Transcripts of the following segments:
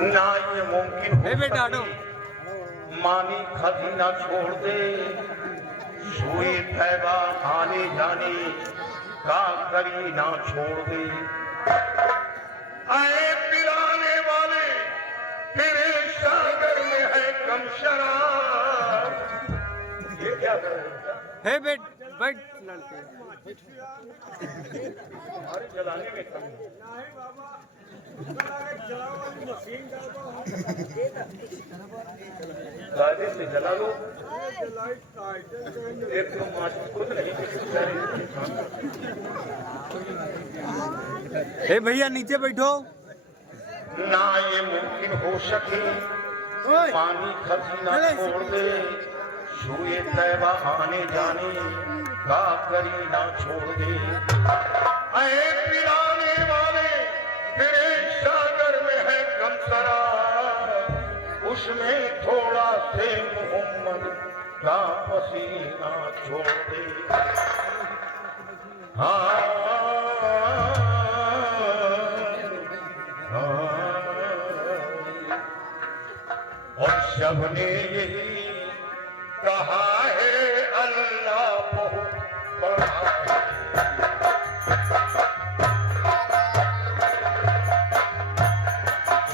ना ये मुमकिन हो सके मानी खजीना छोड़ दे सुई तैबा आने जाने का करी ना छोड़ दे। आए पिलाने वाले तेरे सागर में है कम शराब। ये क्या कर रहे है बैठ बैठ लड़के अरे जलाने में कम कायदे से जला लो। एक तो माचिस खुद नहीं हे भैया नीचे बैठो। ना ये मुमकिन हो सके पानी खजीना छोड़ दे छुए तैबा आने जाने का करी ना छोड़ दे। ऐ पिलाने वाले तेरे सागर में है कम शराब उसमें थोड़ा से मोहम्मद का पसीना छोड़ दे। और सबने यही कहा है अल्लाह बहुत बड़ा है।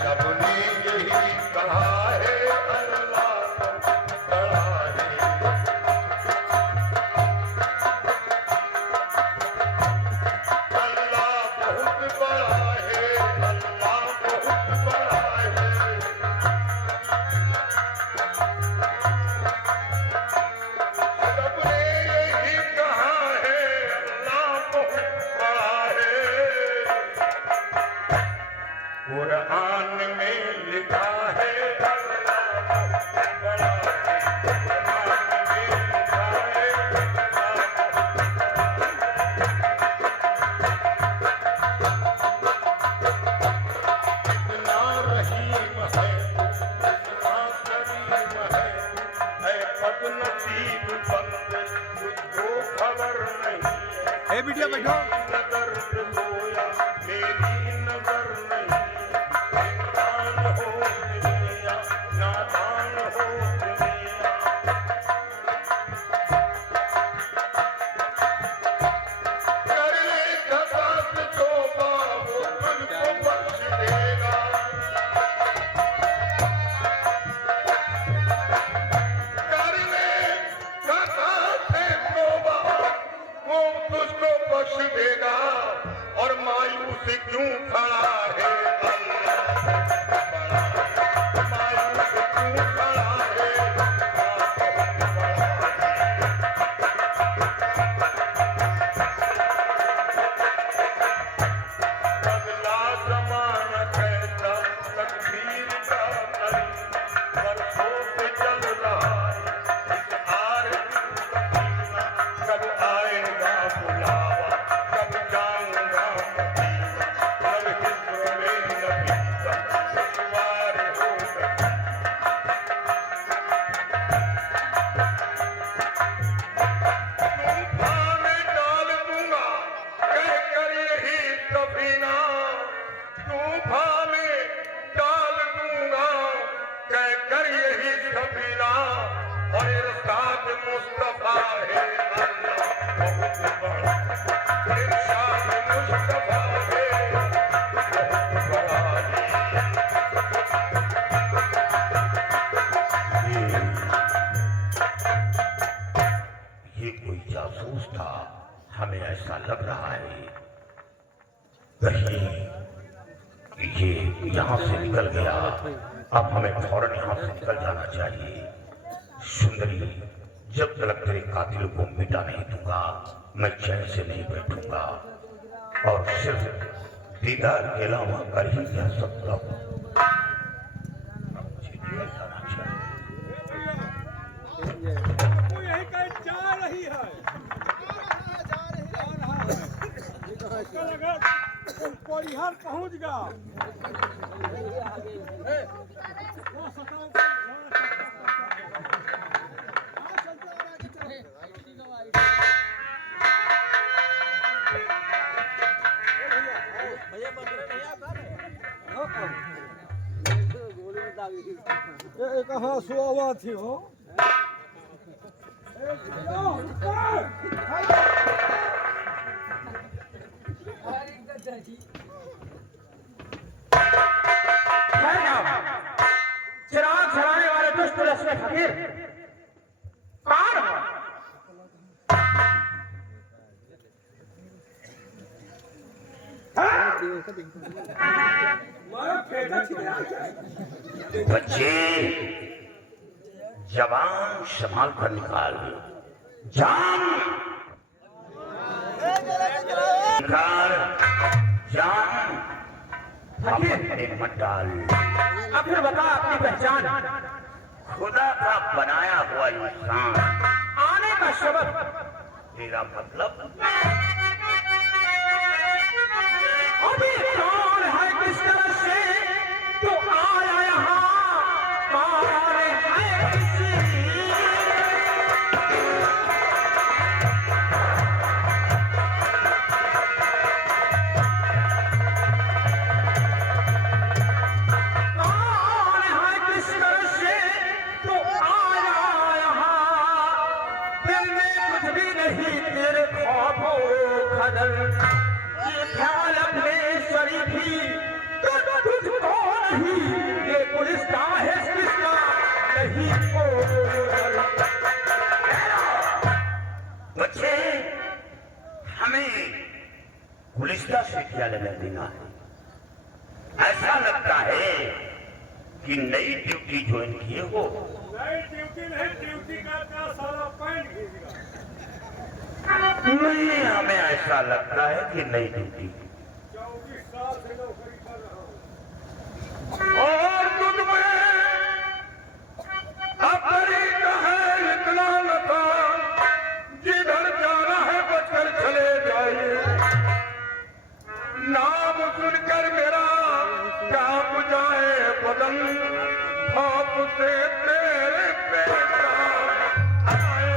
सबने यही कहा है अल्लाह बहुत बड़ा है। अल्लाह बहुत बड़ा है अल्लाह बहुत बड़ा है। सबने यही कहा है अल्लाह बहुत बड़ा है। कुरान में लिखा है अल्लाह बहुत बड़ा है। कुरान में लिखा है इतना रहीम है इतना करीम है बदनसीब बंदे तुझको खबर नहीं हे बिटिया बैठो। नजर से सोया मेरी नजर नहीं। इंसान हो दुनिया नादान हो दुनिया। कर ले खता से तौबा वो तुझको बख्श देगा। कर ले खता से तौबा वो तुझको बख्श देगा। और मायूस क्यों खड़ा है अल्लाह बहुत बड़ा है। मायूस क्यों खड़ा है अल्लाह बहुत बड़ा है। बदला जमाना कैसा तकदीर का करीब बरसों से चल रहा है इस आरज़ू का कीमा। कब आएगा बुलावा कब जाऊंगा मदीना। कब हिज्र में नबी का दुश्वार होगा। तूफान में डाल दूंगा कहकर यही सफीना। तूफान में डाल दूंगा कहकर यही सफीना। और इरशाद मुस्तफा है अल्लाह बहुत बड़ा। इरशाद मुस्तफा है बहुत बड़ा है। ये कोई जासूस था हमें ऐसा लग रहा है। कहीं ये यहाँ से निकल गया। अब हमें फौरन यहाँ से निकल जाना चाहिए। सुंदरी जब तक तेरे कातिल को मिटा नहीं दूंगा मैं चैन से नहीं बैठूंगा और सिर्फ दीदार के अलावा कर ही क्या सकता हूँ। मुझे निकल जाना चाहिए। वो यही कहीं जा रही है। परिहार पहुंच गया। भैया ये कहाँ सुआवा थी हो चिराग जलाने वाले दुष्ट रस्म फकीर कौन हो? बच्चे जवान संभाल कर निकाल जान निकाल जान अपने मत डाल। अब फिर बता अपनी पहचान। खुदा का बनाया हुआ इंसान आने का शब्द तेरा मतलब अभी कौन है किस तरह से तो आया यहाँ कौन है किसी बच्चे हमें गुलिस्ता से क्या लेना देना है? ऐसा लगता है कि नई ड्यूटी ज्वाइन किए हो। नई ड्यूटी नहीं, ड्यूटी का सारा पैंट घिस नहीं, हमें ऐसा लगता है कि नई ड्यूटी 24 साल से नौकरी कर रहा हूँ और तुझ में अपनी है इतना लता जिधर जाना है बचकर चले जाइए। नाम सुनकर मेरा कांप जाए बदन खौफ से तेरे बेटा आए।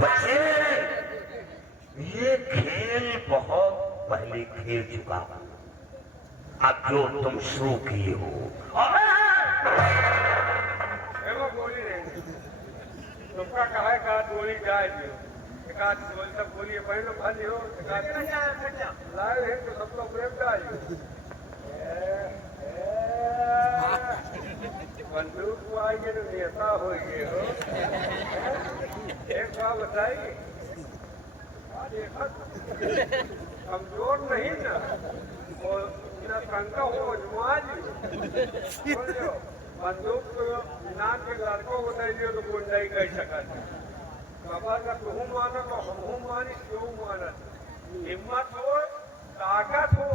बच्चे ये खेल बहुत पहले खेल चुका हूं, अब जो तुम शुरू किए हो गोली नहीं तुमका कहा का गोली जाए एक आध गोली सब गोली पहले खाली हो लाए हैं तो सब लोग प्रेम जाए बंदूक को आइए तो नेता हो गए हो। एक बात बताइए कमजोर नहीं ना और मेरा शंका हो अजमाज बंदूक नाम के लड़कों को दे दियो तो कोई नहीं कह सका बाबा का तुम मानो तो हम मानी क्यों माना हिम्मत हो ताकत हो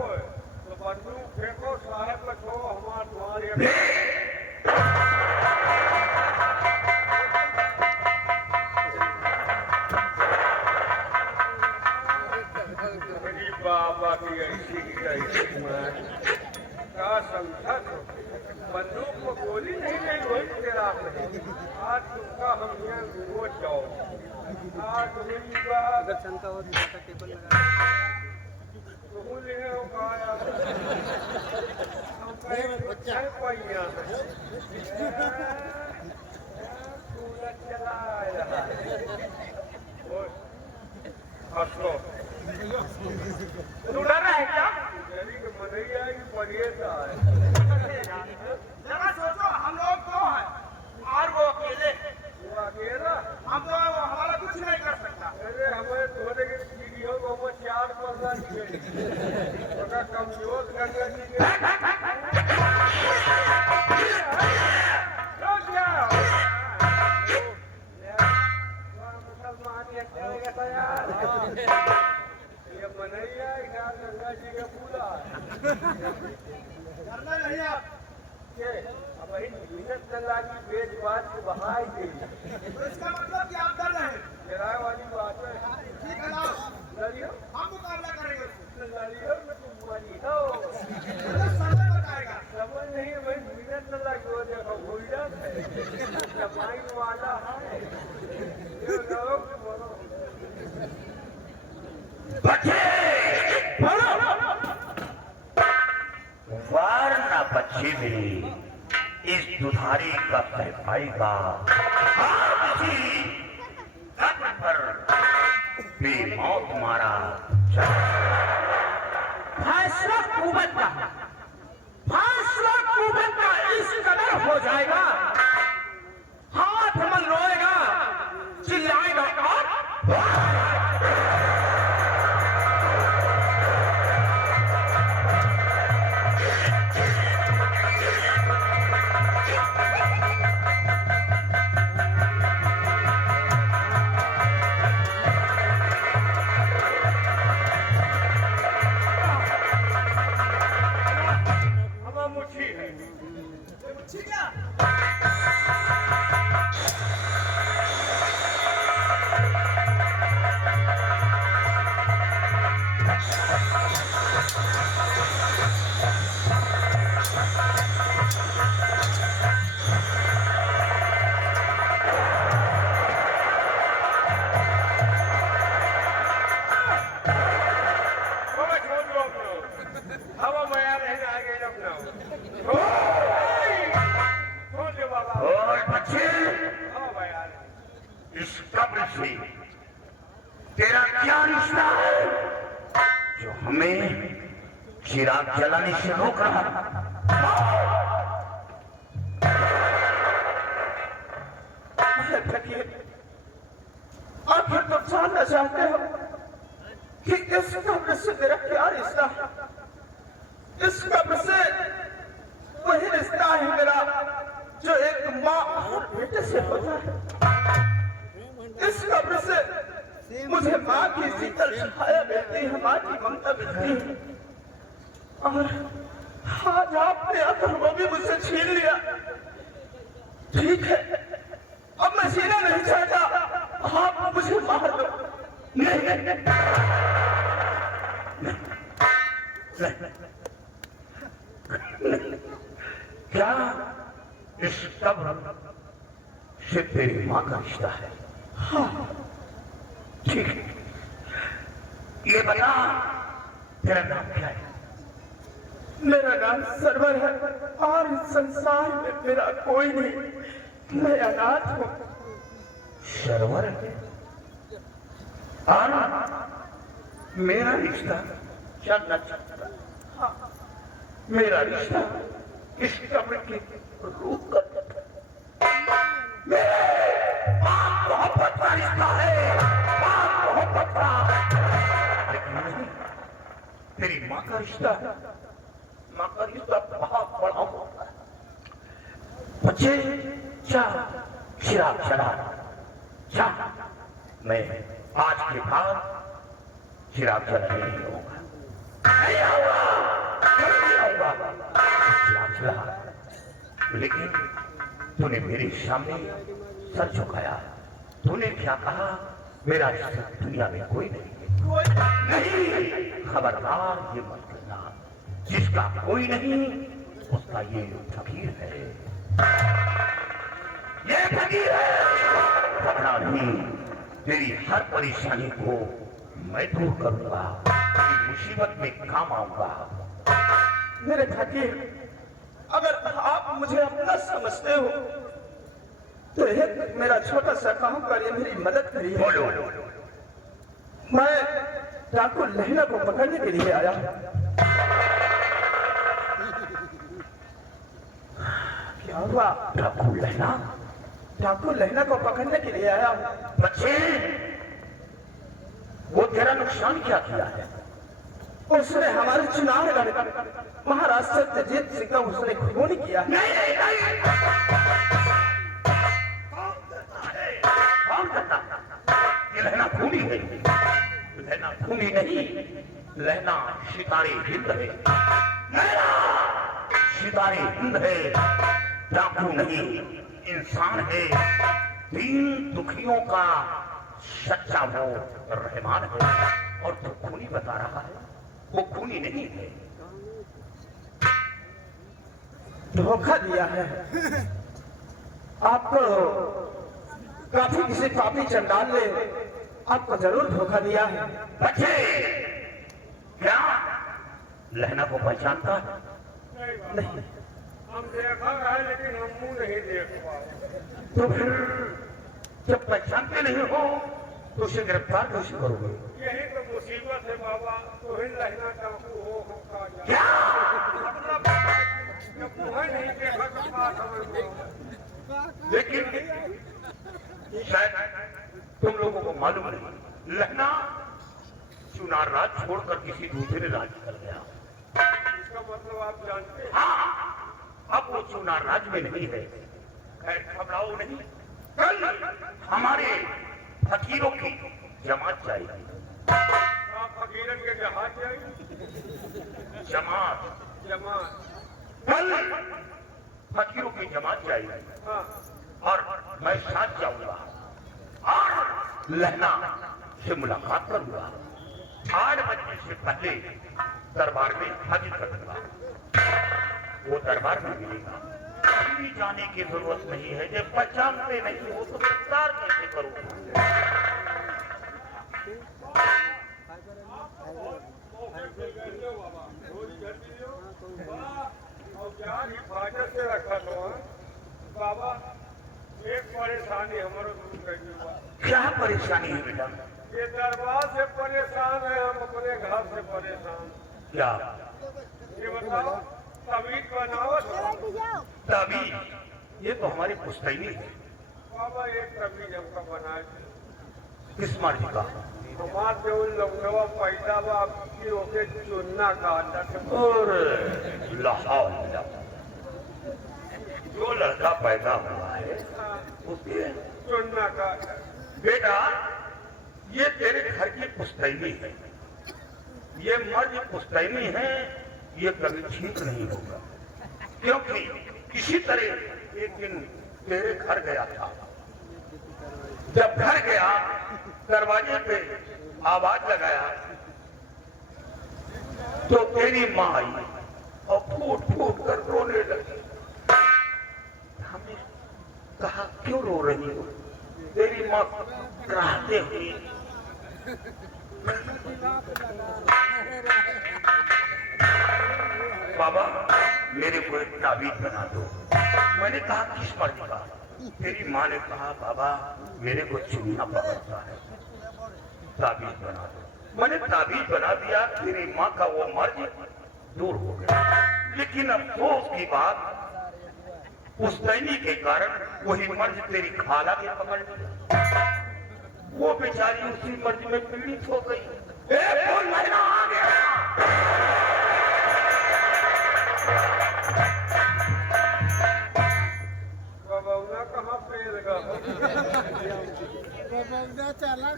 तो बंदूक फेंको साहब का छो हमारा तुम्हारे बाबा की ऐसी का समझा बंदूक को गोली नहीं गई हो तेरा आज तुमका हम यहाँ रोज जाओ आज मेरी बात शंका हो तो टेबल लगा तुम लेने हो कहा बच्चा पहिया चला हंसो तू डर रहा है क्या? मनैया की परियता है जरा सोचो हम लोग दो हैं और वो अकेले वो अकेला हम तो हमारा कुछ नहीं कर सकता। अरे हमें थोड़े की वीडियो को हमें 4 15 कमजोर करने की करना नहीं आप। के अब वही मिहनत न लागी बेच बात को बहाई गई तो इसका मतलब कि आप डर रहे हैं। किराए वाली बात है ठीक है ना, लड़ियो हम मुकाबला करेंगे उससे। लड़ियो में तुम मानी हो तो समय बताएगा। समझ नहीं भाई मिहनत न लागी वो देखो भूल है कमाई वाला है ये लोग बोलो बच्चे वरना बच्चे मेरे इस दुधारी का कह पाएगा पर बेमौत मारा फैसला कुवत का, फैसला कुवत का इस कदर हो जाएगा, हाथ मन रोएगा, चिल्लाएगा और हवा मुठी है ठीक है। बाबा छोड़ दो अपना हवा बया रहना आगे अपना छोड़ दो बाबा और बच्चे हवा बया इस कब्र से तेरा क्या रिश्ता है जो हमें चिराग जलाने से रोक रहा आखिर तुम जानना चाहते हो कि इस कब्र से मेरा क्या रिश्ता है? इस कब्र से वही रिश्ता है मेरा जो एक माँ और बेटे से होता है। इस कब्र से मुझे माँ की शीतल छाया मिलती है, माँ की ममता मिलती है, और आज आपने अगर वो भी मुझसे छीन लिया। ठीक है, अब मैं जीना नहीं चाहता, आप मुझे मार दो। नहीं क्या इस कब्र से तेरी माँ का रिश्ता है? हाँ ठीक है, ये बता तेरा नाम क्या है? मेरा नाम सरवर है और इस संसार में मेरा कोई नहीं, मैं अनाथ हूँ। सरवर और मेरा रिश्ता चलना चाहता। हाँ, मेरा रिश्ता इस कब्र की रूप कर बाप मोहब्बत का रिश्ता है, बाप मोहब्बत का, लेकिन नहीं, तेरी माँ का रिश्ता है। माँ का रिश्ता बहुत बड़ा होता है। बच्चे जा चिराग जला, जा, मैं आज के बाद चिराग जलाने नहीं आऊंगा, नहीं आऊंगा, नहीं आऊंगा, चिराग जला। लेकिन तूने मेरे सामने सर झुकाया, तूने क्या कहा? मेरा रिश्ता दुनिया में कोई नहीं है। नहीं, खबरदार ये मत करना, जिसका कोई नहीं उसका ये फकीर है, ये फकीर है। घबरा नहीं, तेरी हर परेशानी को मैं दूर करूंगा, तेरी मुसीबत में काम आऊंगा। मेरे फकीर, अगर आप मुझे अपना समझते हो तो एक मेरा छोटा सा काम करिए, मेरी मदद करिए। बोलो। मैं डाकू लहना को पकड़ने के लिए आया। क्या हुआ? डाकू लहना? डाकू लहना को पकड़ने के लिए आया हूँ। बच्चे, वो तेरा नुकसान क्या किया है? उसने हमारे चुनाव लड़े, महाराज सत्यजीत सिंह का उसने खून किया। नहीं नहीं नहीं, कौन करता है? ये लहना खूनी है, लहना खूनी नहीं, लहना शिकारी हिंद है। मेरा शिकारी हिंद है, डाकू नहीं, इंसान है। दीन दुखियों का सच्चा वो रहमान है। और तू खूनी बता रहा है, वो खूनी नहीं है। धोखा दिया है आपको। काफी किसी पापी चंडाल ने आपको जरूर धोखा दिया है। बच्चे, क्या लहना को पहचानता है? नहीं हम देखा है लेकिन हम मुंह नहीं देख पाए। तो फिर जब पहचानते नहीं हो तो उसे गिरफ्तार कैसे करोगे? यही तो मुसीबत है बाबा। तो ही लहना डाकू हो का क्या? मतलब जब मुँह नहीं देखा तो क्या समझ लो। लेकिन शायद तुम लोगों को मालूम नहीं, लहना चुनार राज छोड़कर किसी दूसरे राज निकल गया। इसका मतलब आप जानते हैं। हाँ, अब वो चुनार राज में नहीं है। खैर घबराओ नहीं, कल हमारे फकीरों की जमात जाएगी। आप फकीरन के जहाज जाएंगे। जमात कल फकीरों की जमात जाएगी। हाँ, और मैं साथ जाऊंगा और लहना से मुलाकात करूंगा। 8 बजने से पहले दरबार में हाजिर कर दूंगा। वो दरबार में मिलेगा। कहीं जाने की जरूरत नहीं है। जब पहचानते नहीं हो तो गिरफ्तार कैसे करूंगा? और हिफाजत से रखा तो बाबा। एक परेशानी हमारे दूर कर दिया। क्या परेशानी है बेटा? ये दरबार से परेशान है, हम अपने घर से परेशान। क्या ये बताओ, तबीज बनाओ तबीज? ये तो हमारी पुश्तैनी है। बाबा। एक तबीज हमका बनाए किस मर्जी का? हमार जो लौटवा पैदा बा आपकी ओके चुनना का आदत है। और लाहौल जो लड़का पैदा हुआ है उसके चुनना का बेटा, ये तेरे घर की पुश्तैनी है। ये मर्ज पुश्तैनी है, ये कभी ठीक नहीं होगा। क्योंकि किसी तरह एक दिन तेरे घर गया था। जब घर गया, दरवाजे पे आवाज लगाया तो तेरी माँ आई और फूट फूट कर रोने लगी। हमने कहा, क्यों रो रही हो? तेरी माँ कराहते हुए बाबा मेरे को एक ताबीज बना दो। मैंने कहा, किस मर्जी का? तेरी माँ ने कहा, बाबा मेरे को चुनना पड़ता है, ताबीज बना दो। मैंने ताबीज बना दिया। तेरी माँ का वो मर्ज दूर हो गया। लेकिन अफसोस की बात, पुश्तैनी के कारण वही मर्ज तेरी खाला के पकड़ लिया। वो बेचारी उसी मर्ज में पीड़ित हो गई। कौन महीना आ गया? बाबा कहाँ पे लगा?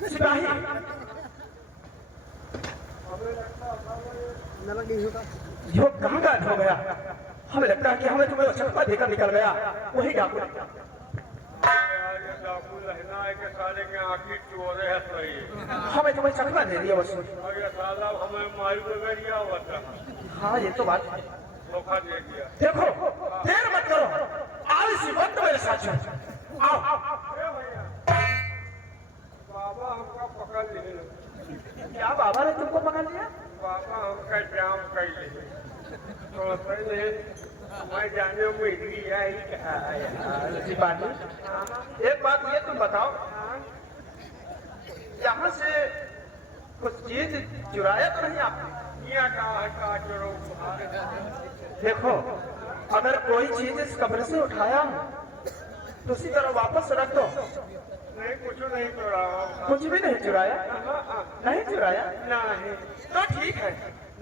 सिपाही यो कहाँ गायब हो गया? हमें लगता है कि हमें तुम्हें चप्पा देकर निकल गया। वही डाकू। यार ये डाकू लहना है के साले के आँखी चोरे है सही। हमें तुम्हें चकमा दे दिया बस। और ये साला हमें मारू बगैरिया होता है। हाँ ये तो बात है। धोखा दे दिया। देखो देर मत करो, आओ इसी वक्त मेरे साथ चलो। आओ ए भैया, बाबा हमका पकड़ लिए। क्या बाबा ने तुमको पकड़ लिया? बाबा हमका जाम कर लिए। तो पहले मैं जाने में ही कहा यार। सिपाही एक बात ये तुम बताओ, यहाँ से कुछ चीज चुराया तो नहीं आपने? यहाँ का चोरों। देखो अगर कोई चीज इस कब्र से उठाया तो उसी तरह वापस रख दो। नहीं कुछ नहीं चोरा। कुछ भी नहीं चुराया? नहीं चुराया? नहीं तो ठीक है,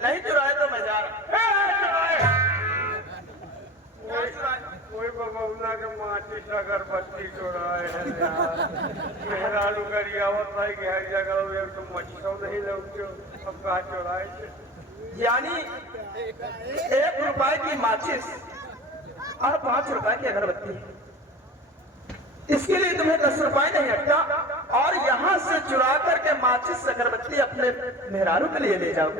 नहीं चुराया तो मैं जा रहा। कोई बबौला के माचिस अगरबत्ती चोराए है यार। मेहरा लुगरियावत भाई के हर जगह एक तो मच्छर नहीं लौटो। अब कहा चोराए थे। यानी 1 रुपए की माचिस और 5 रुपए की अगरबत्ती। इसके लिए तुम्हें 10 रुपए नहीं हटता और यहाँ से चुरा करके माचिस अगरबत्ती अपने मेहरारू के लिए ले जाओ।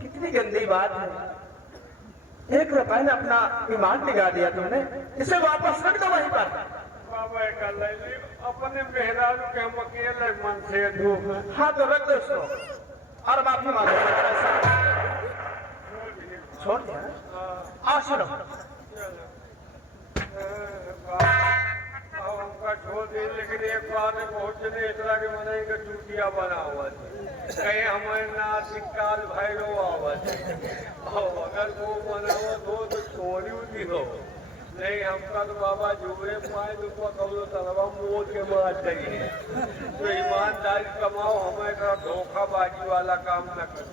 कितनी गंदी बात है। 1 रुपए ने अपना ईमान बिगाड़ दिया तुमने। इसे वापस रख दो वहीं पर। बाबा कल अपने मेहरारू के हम अकेले मन से धूप हाँ तो रख दो उसको और माफी मांगो। छोड़ दिया आ सुनो। हमका छोड़ दी, लेकिन एक बार पहुंचने इतना के मनाई का चूटिया बना हुआ था कहीं हमारे नाथ काल भैरो आवाज अगर वो बना हुआ तो छोड़ी भी हो नहीं। हमका तो बाबा जोड़े पाए तो कहो तलवा मोड़ के मार चाहिए। तो ईमानदारी कमाओ, हमें धोखाबाजी वाला काम न करो।